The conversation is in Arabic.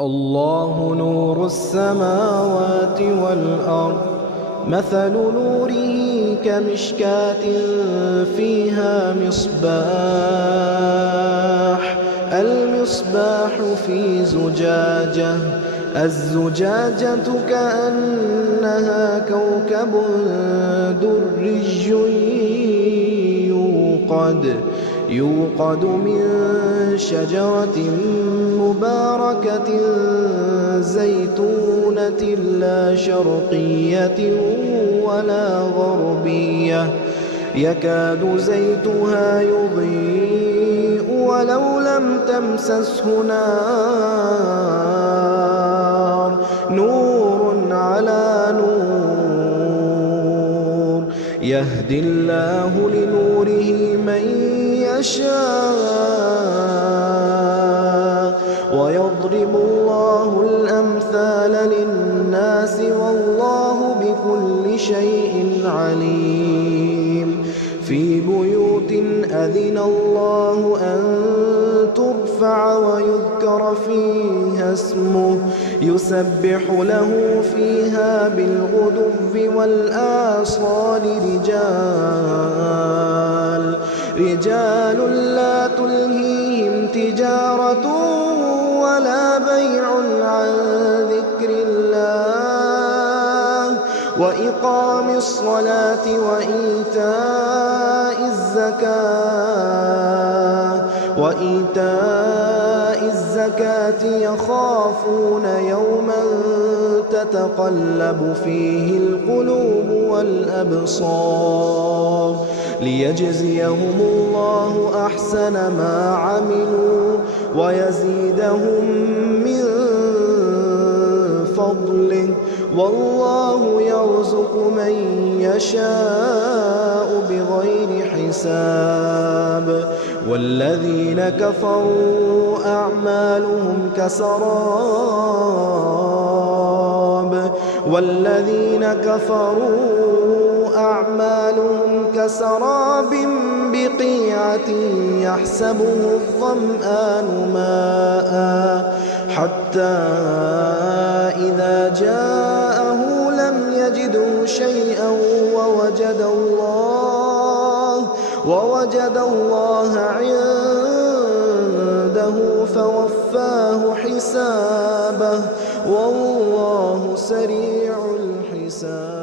الله نور السماوات والأرض مثل نوره كمشكاة فيها مصباح المصباح في زجاجة الزجاجة كأنها كوكب دري يوقد من شجرة مباركة زيتونة لا شرقية ولا غربية يكاد زيتها يضيء ولو لم تمسسه نار نور على نور يهدي الله لنوره من يشاء ويضرب الله الأمثال للناس والله بكل شيء عليم في بيوت أذن الله أن ترفع ويذكر فيها اسمه يسبح له فيها بالغدو والآصال رجال لا تلهيهم تجارة ولا بيع عن ذكر الله وإقام الصلاة وإيتاء الزكاة يخافون يوما تتقلب فيه القلوب والأبصار ليجزيهم الله أحسن ما عملوا ويزيدهم من فضله والله يرزق من يشاء بغير حساب والذين كفروا أعمالهم كسراب بقيعة يحسبه الظمآن ماء حتى إذا جاءه لم يجده شيئا ووجد الله عنده فوفاه حسابه والله سريع الحساب.